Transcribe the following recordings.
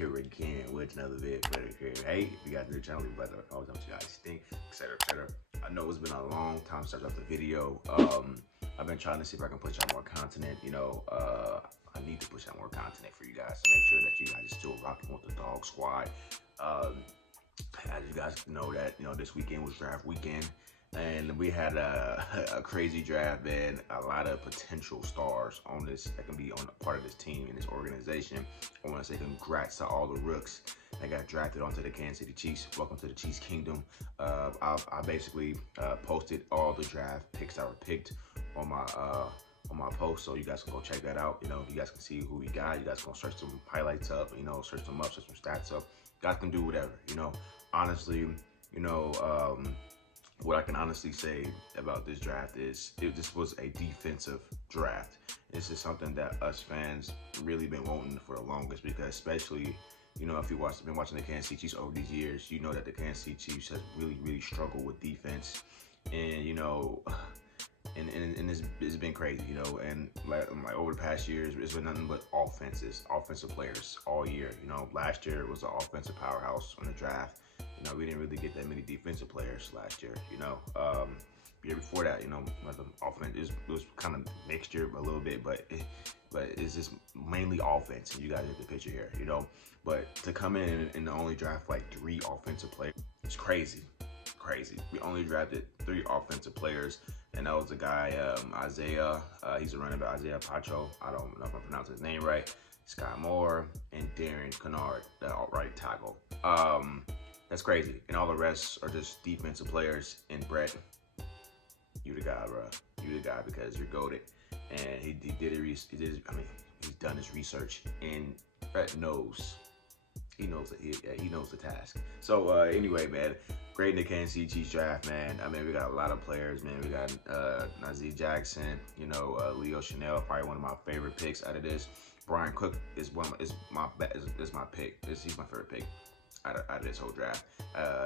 here again with another video for the crib. Hey, if you guys new channel, leave a like, always what you guys think, etc, etc. I know it's been a long time since I dropped the video. I've been trying to see if I can push out more content. I need to push out more content for you guys to make sure that you guys are still rocking with the dog squad. As you guys know that, this weekend was draft weekend. And we had a crazy draft, man. A lot of potential stars on this that can be on a part of this team and this organization. I want to say congrats to all the rooks that got drafted onto the Kansas City Chiefs. Welcome to the Chiefs Kingdom. I basically posted all the draft picks that were picked on my post, so you guys can go check that out. You guys can see who we got. You guys can search some highlights up. Search them up, search some stats up. You guys can do whatever. Honestly, what I can honestly say about this draft is this was a defensive draft. This is something that us fans really been wanting for the longest, because especially, if you've been watching the Kansas City Chiefs over these years, you know that the Kansas City Chiefs has really struggled with defense. And, and it's been crazy, and like over the past years, it's been nothing but offensive players all year. Last year was an offensive powerhouse on the draft. We didn't really get that many defensive players last year. Year before that, the offense it was kind of mixture a little bit, but it's just mainly offense. And you guys get the picture here, But to come in and only draft like 3 offensive players, it's crazy. We only drafted 3 offensive players, and that was the guy Isaiah. He's a running back, Isaiah Pacho. I don't know if I'm pronouncing his name right. Scott Moore and Darren Kennard, the alt-right tackle. That's crazy. And all the rest are just defensive players. And Brett, you the guy, bro. You the guy, because you're goated. And he he's done his research, and Brett knows. He knows the task. So anyway, man, great in the Kansas City Chiefs draft, man. We got a lot of players, man. We got Najee Jackson, Leo Chanel, probably one of my favorite picks out of this. Brian Cook is my pick. He's my favorite pick out of this whole draft.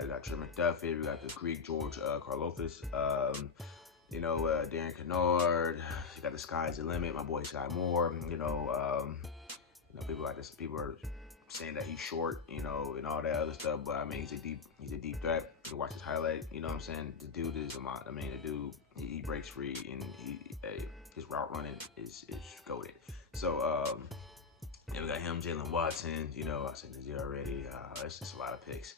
We got Trent McDuffie. We got the Greek George Karloftis. Darren Kennard. You got the sky's the limit. My boy Sky Moore. People like this. People are saying that he's short, and all that other stuff. But he's a deep threat. You can watch his highlight. You know what I'm saying? The dude is a lot. The dude he breaks free, and his route running is goated. So and we got him, Jalen Watson. I said this already. It's just a lot of picks.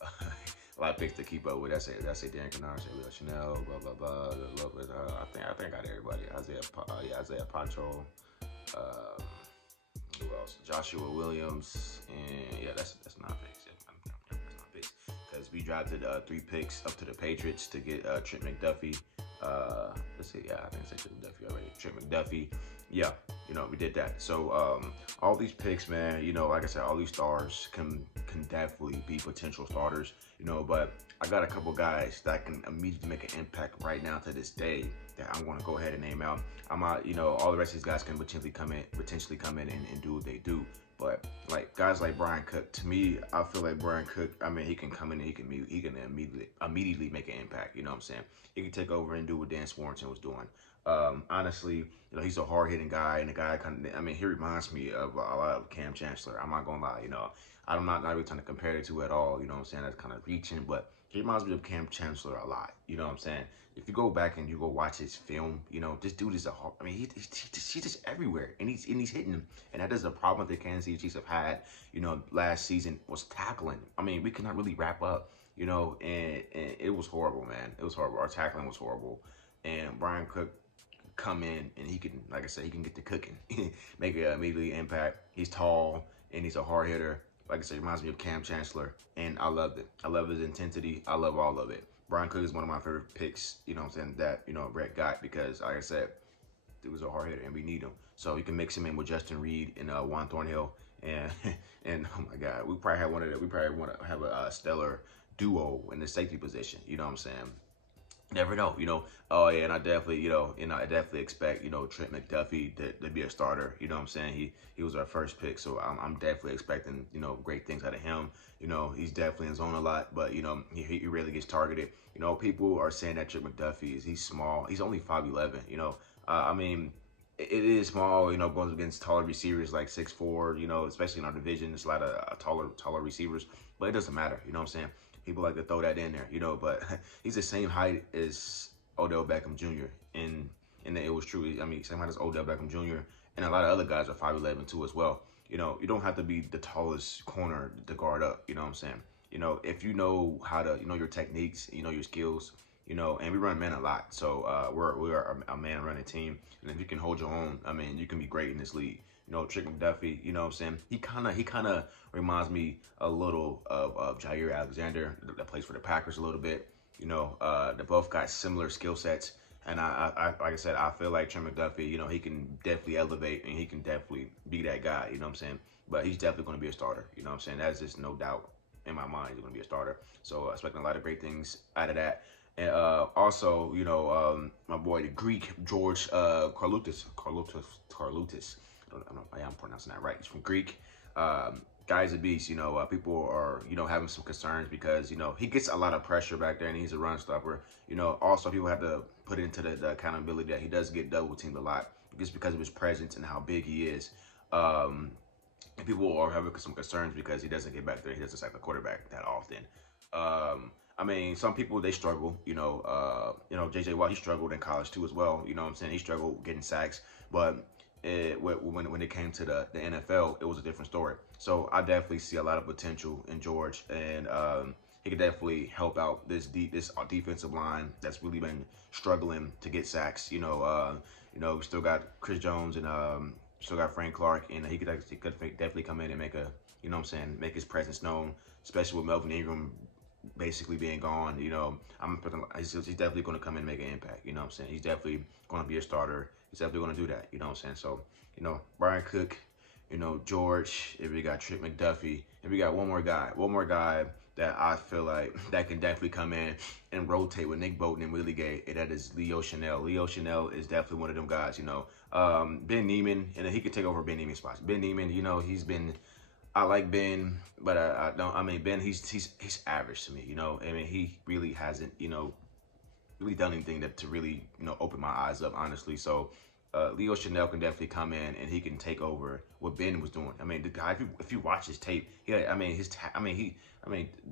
A lot of picks to keep up with. I say Darren Kennard, say Leo Chanel, blah blah blah. I think I got everybody. Isaiah Pacho. Who else? Joshua Williams, and yeah, that's not picks. That's not picks, because we drafted 3 picks up to the Patriots to get Trent McDuffie. Let's see, yeah, I think I said Trent McDuffie already. Trent McDuffie, yeah, we did that. So all these picks, man, like I said, all these stars can definitely be potential starters, but I got a couple guys that can immediately make an impact right now to this day that I'm going to go ahead and name out. I'm not, all the rest of these guys can potentially come in and do what they do. But like guys like Brian Cook, to me, I feel like Brian Cook, he can come in and he can immediately make an impact. You know what I'm saying? He can take over and do what Dan Swarrington was doing. Honestly, he's a hard-hitting guy, and the guy he reminds me of a lot of Cam Chancellor. I'm not gonna lie, I'm not really trying to compare the two at all. You know what I'm saying? That's kind of reaching, but he reminds me of Cam Chancellor a lot. You know what I'm saying? If you go back and you go watch his film, this dude is he's just everywhere, and he's hitting him, and that is a problem that the Kansas City Chiefs have had. Last season was tackling. We could not really wrap up, and it was horrible, man. It was horrible. Our tackling was horrible, and Brian Cook come in and he can, like I said, he can get the cooking, make an immediately impact. He's tall and he's a hard hitter. Like I said, reminds me of Cam Chancellor, and I loved it. I love his intensity. I love all of it. Brian Cook is one of my favorite picks, that, Brett got, because, like I said, he was a hard hitter, and we need him. So you can mix him in with Justin Reed and Juan Thornhill, and oh my God, we probably want to have a stellar duo in the safety position. You know what I'm saying? Never know, Oh yeah, and I definitely, I definitely expect, Trent McDuffie to be a starter. You know what I'm saying? He was our first pick, so I'm definitely expecting, great things out of him. He's definitely in zone a lot, but he rarely gets targeted. People are saying that Trent McDuffie he's small. He's only 5'11". it is small, going against taller receivers like 6'4", especially in our division. There's a lot of taller receivers, but it doesn't matter. You know what I'm saying? People like to throw that in there, but he's the same height as Odell Beckham Jr. And it was true. I mean, same height as Odell Beckham Jr. And a lot of other guys are 5'11" too as well. You don't have to be the tallest corner to guard up. You know what I'm saying? If you know how to, your techniques, your skills, and we run man a lot. So we're a man running team. And if you can hold your own, I mean, you can be great in this league. Trick McDuffie, you know what I'm saying? He kind of reminds me a little of Jair Alexander that plays for the Packers a little bit. They both got similar skill sets. And I like I said, I feel like Trent McDuffie, he can definitely elevate and he can definitely be that guy, you know what I'm saying? But he's definitely going to be a starter, you know what I'm saying? That's just no doubt in my mind he's going to be a starter. So expecting a lot of great things out of that. And also, my boy, the Greek, George Karloutis. I don't know if I am pronouncing that right. He's from Greek. Guy's a beast. People are, having some concerns because, he gets a lot of pressure back there and he's a run stopper. Also people have to put into the accountability that he does get double teamed a lot just because of his presence and how big he is. And people are having some concerns because he doesn't get back there. He doesn't sack the quarterback that often. I mean, some people, they struggle, J.J. Watt, he struggled in college too as well. You know what I'm saying? He struggled getting sacks, but when it came to the NFL, it was a different story. So I definitely see a lot of potential in George, and he could definitely help out this defensive line that's really been struggling to get sacks. We still got Chris Jones and still got Frank Clark, and he could definitely come in and make make his presence known, especially with Melvin Ingram basically being gone. He's definitely going to come in and make an impact. You know what I'm saying? He's definitely going to be a starter. He's definitely going to do that. You know what I'm saying? So, Brian Cook, George, if we got Trent McDuffie, if we got one more guy that I feel like that can definitely come in and rotate with Nick Bolton and Willie Gay, and that is Leo Chanel. Leo Chanel is definitely one of them guys, Ben Neiman, and he could take over Ben Neiman's spots. Ben Neiman, he's been, I like Ben, but I don't. I mean, Ben, he's average to me. I mean, he really hasn't, really done anything to really, open my eyes up, honestly. So, Leo Chanel can definitely come in and he can take over what Ben was doing. I mean, the guy, if you watch his tape,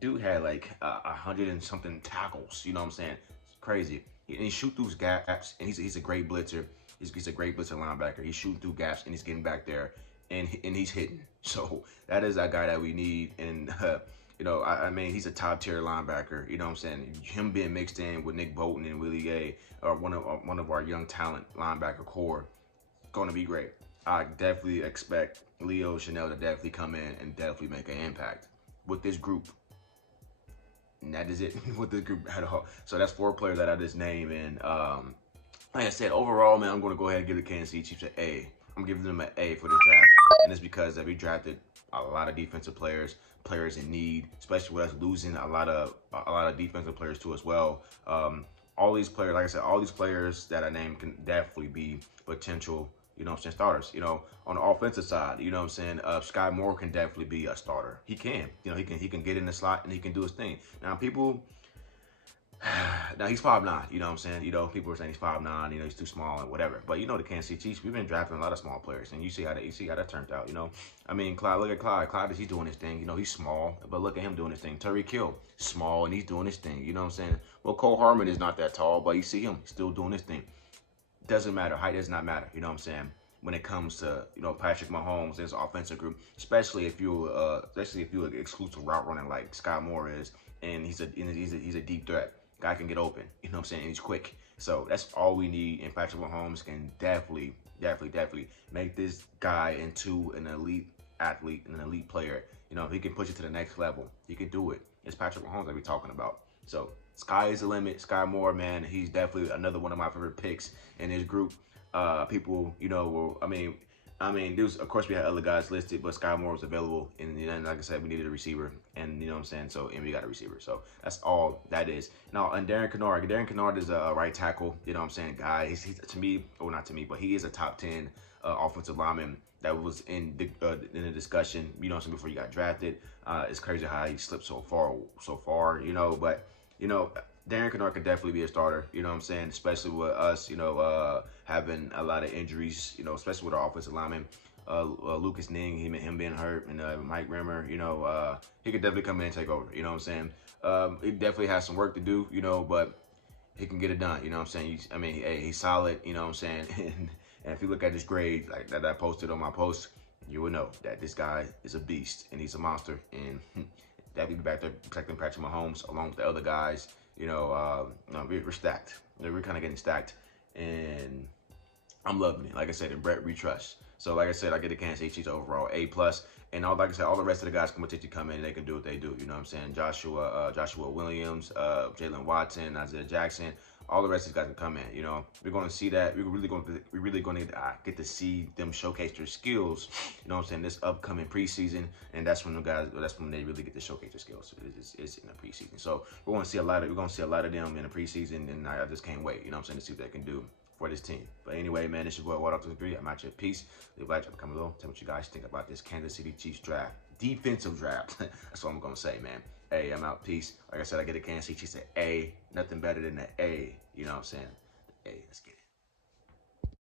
dude had like 100 and something tackles. You know what I'm saying? It's crazy. And he shoot through gaps, and he's a great blitzer. He's a great blitzer linebacker. He's shooting through gaps and he's getting back there. And he's hitting. So that is that guy that we need. And, I mean, he's a top-tier linebacker. You know what I'm saying? Him being mixed in with Nick Bolton and Willie Gay, or one of our young talent linebacker core, going to be great. I definitely expect Leo Chanel to definitely come in and definitely make an impact with this group. And that is it with this group at all. So that's 4 players that I just named. And like I said, overall, man, I'm going to go ahead and give the Kansas City Chiefs an A. I'm giving them an A for this draft, and it's because we drafted a lot of defensive players in need, especially with us losing a lot of defensive players too as well. All these players, like I said, all these players that I named can definitely be potential, starters. On the offensive side, Sky Moore can definitely be a starter. He can, he can get in the slot and he can do his thing. Now now he's 5'9", you know what I'm saying? People are saying he's 5'9", he's too small and whatever. But the Kansas City Chiefs, we've been drafting a lot of small players, and you see how that turned out, I mean, Clyde, look at Clyde. Clyde, he's doing his thing, he's small, but look at him doing his thing. Tyreek Hill, small, and he's doing his thing, you know what I'm saying? Well, Cole Harmon is not that tall, but you see him still doing his thing. Doesn't matter. Height does not matter, you know what I'm saying? When it comes to, Patrick Mahomes, there's an offensive group, especially if you're an exclusive route running like Sky Moore is, and he's a deep threat. Guy can get open, you know what I'm saying? He's quick. So that's all we need, and Patrick Mahomes can definitely make this guy into an elite athlete and an elite player. He can push it to the next level. He can do it. It's Patrick Mahomes that we're talking about. So sky is the limit. Sky Moore, man, he's definitely another one of my favorite picks in this group. People, of course we had other guys listed, but Sky Moore was available, and like I said, we needed a receiver, and you know what I'm saying. So, and we got a receiver. So that's all that is. Now, and Darren Kennard is a right tackle. You know what I'm saying, guy. He's to me, or not to me, but he is a top 10 offensive lineman that was in the discussion. You know what I'm saying, before he got drafted. It's crazy how he slipped so far. But Darren Kennard could definitely be a starter, you know what I'm saying? Especially with us, having a lot of injuries, especially with our offensive lineman. Lucas Ning, him being hurt, and Mike Rimmer, he could definitely come in and take over, you know what I'm saying? He definitely has some work to do, but he can get it done, you know what I'm saying? Hey, he's solid, you know what I'm saying? And if you look at his grade, like that I posted on my post, you will know that this guy is a beast and he's a monster. And that be back there protecting Patrick Mahomes along with the other guys. We're stacked. We're kind of getting stacked. And I'm loving it. Like I said, and Brett we trust. So like I said, I get the Kansas City Chiefs overall A+. And like I said, all the rest of the guys can potentially come in and they can do what they do. You know what I'm saying? Joshua Williams, Jalen Watson, Isaiah Jackson. All the rest of these guys can come in. We're going to see that. We're really going to get to see them showcase their skills. You know what I'm saying? This upcoming preseason, and that's when they really get to showcase their skills. It's in the preseason. So we're going to see a lot of them in the preseason, and I just can't wait. You know what I'm saying? To see what they can do for this team. But anyway, man, this is your boy Watt3. I'm out here. Peace. Leave a like, comment below. Tell me what you guys think about this Kansas City Chiefs draft. Defensive draft. That's what I'm going to say, man. Hey, I'm out. Peace. Like I said, I get a Kansas City Chiefs at A. Nothing better than an A. You know what I'm saying? Hey, let's get it.